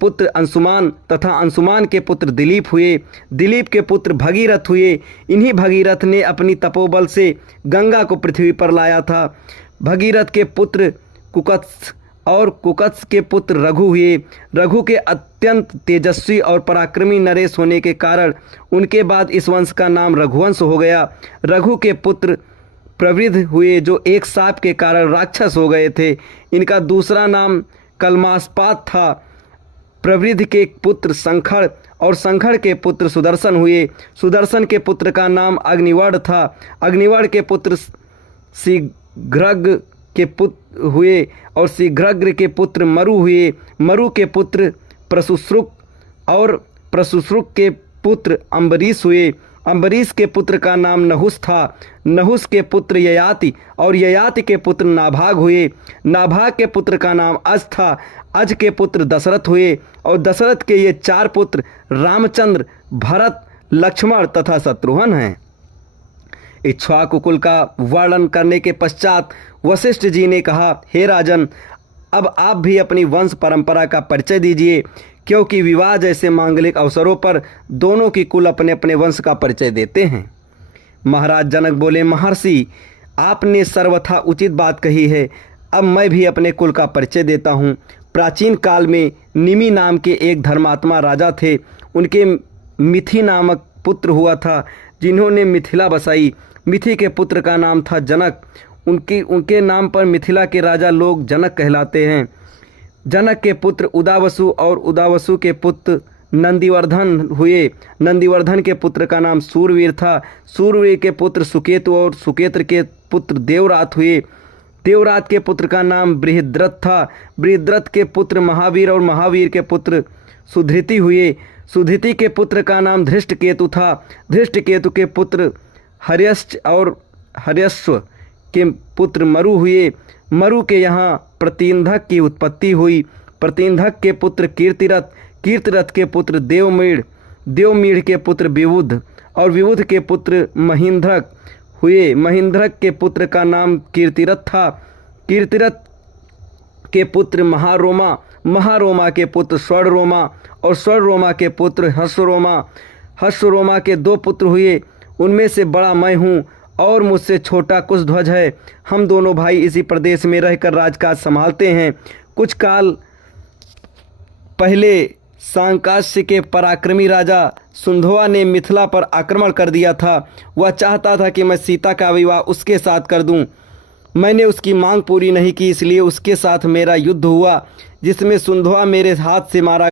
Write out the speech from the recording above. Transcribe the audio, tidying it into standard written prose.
पुत्र अंशुमान तथा अंशुमान के पुत्र दिलीप हुए। दिलीप के पुत्र भगीरथ हुए। इन्हीं भगीरथ ने अपनी तपोबल से गंगा को पृथ्वी पर लाया था। भगीरथ के पुत्र कुकत्स और कुकत्स के पुत्र रघु हुए। रघु के अत्यंत तेजस्वी और पराक्रमी नरेश होने के कारण उनके बाद इस वंश का नाम रघुवंश हो गया। रघु के पुत्र प्रवृद्ध हुए जो एक साप के कारण राक्षस हो गए थे। इनका दूसरा नाम कलमास्पात था। प्रवृद्ध के पुत्र संखड़ और संखड़ के पुत्र सुदर्शन हुए। सुदर्शन के पुत्र का नाम अग्निवर्ण था। अग्निवर्ण के पुत्र शीघ्रग्र के पुत्र हुए और शीघ्रग्र के पुत्र मरु हुए। मरु के पुत्र प्रसुश्रुक और प्रसुश्रुक के पुत्र अम्बरीश हुए। अम्बरीश के पुत्र का नाम नहुस था। नहुस के पुत्र ययाति और ययाति के पुत्र नाभाग हुए। नाभाग के पुत्र का नाम अज था। अज के पुत्र दशरथ हुए और दशरथ के ये 4 पुत्र रामचंद्र, भरत, लक्ष्मण तथा शत्रुघ्न हैं। इक्ष्वाकु कुल का वर्णन करने के पश्चात वशिष्ठ जी ने कहा, हे राजन, अब आप भी अपनी वंश परंपरा का परिचय दीजिए, क्योंकि विवाह जैसे मांगलिक अवसरों पर दोनों की कुल अपने अपने वंश का परिचय देते हैं। महाराज जनक बोले, महर्षि, आपने सर्वथा उचित बात कही है। अब मैं भी अपने कुल का परिचय देता हूँ। प्राचीन काल में निमि नाम के एक धर्मात्मा राजा थे। उनके मिथि नामक पुत्र हुआ था, जिन्होंने मिथिला बसाई। मिथि के पुत्र का नाम था जनक। उनके नाम पर मिथिला के राजा लोग जनक कहलाते हैं। जनक के पुत्र उदावसु और उदावसु के पुत्र नंदिवर्धन हुए। नंदिवर्धन के पुत्र का नाम सूरवीर था। सूरवीर के पुत्र सुकेतु और सुकेत्र के पुत्र देवरात हुए। देवरात के पुत्र का नाम बृहद्रथ था। बृहद्रथ के पुत्र महावीर और महावीर के पुत्र सुधृति हुए। सुधृति के पुत्र का नाम धृष्टकेतु था। धृष्टकेतु के पुत्र हर्यश्च और हर्यश्व के पुत्र मरु हुए। मरु के यहाँ प्रतिंधक की उत्पत्ति हुई। प्रतिंधक के पुत्र कीर्तिरथ, कीर्तिरथ के पुत्र देवमीढ़, देवमीढ़ के पुत्र विबुध और विबुध के पुत्र महींद्रक हुए। महींद्रक के पुत्र का नाम कीर्तिरथ था। कीर्तिरथ के पुत्र महारोमा, महारोमा के पुत्र स्वर्णरोमा और स्वर्णरोमा के पुत्र हर्षरोमा। हर्षरोमा के 2 पुत्र हुए। उनमें से बड़ा मैं हूँ और मुझसे छोटा कुशध्वज है। हम दोनों भाई इसी प्रदेश में रहकर राजकाज संभालते हैं। कुछ काल पहले सांकाश्य के पराक्रमी राजा सुंधवा ने मिथिला पर आक्रमण कर दिया था। वह चाहता था कि मैं सीता का विवाह उसके साथ कर दूं। मैंने उसकी मांग पूरी नहीं की, इसलिए उसके साथ मेरा युद्ध हुआ, जिसमें सुंधवा मेरे हाथ से मारा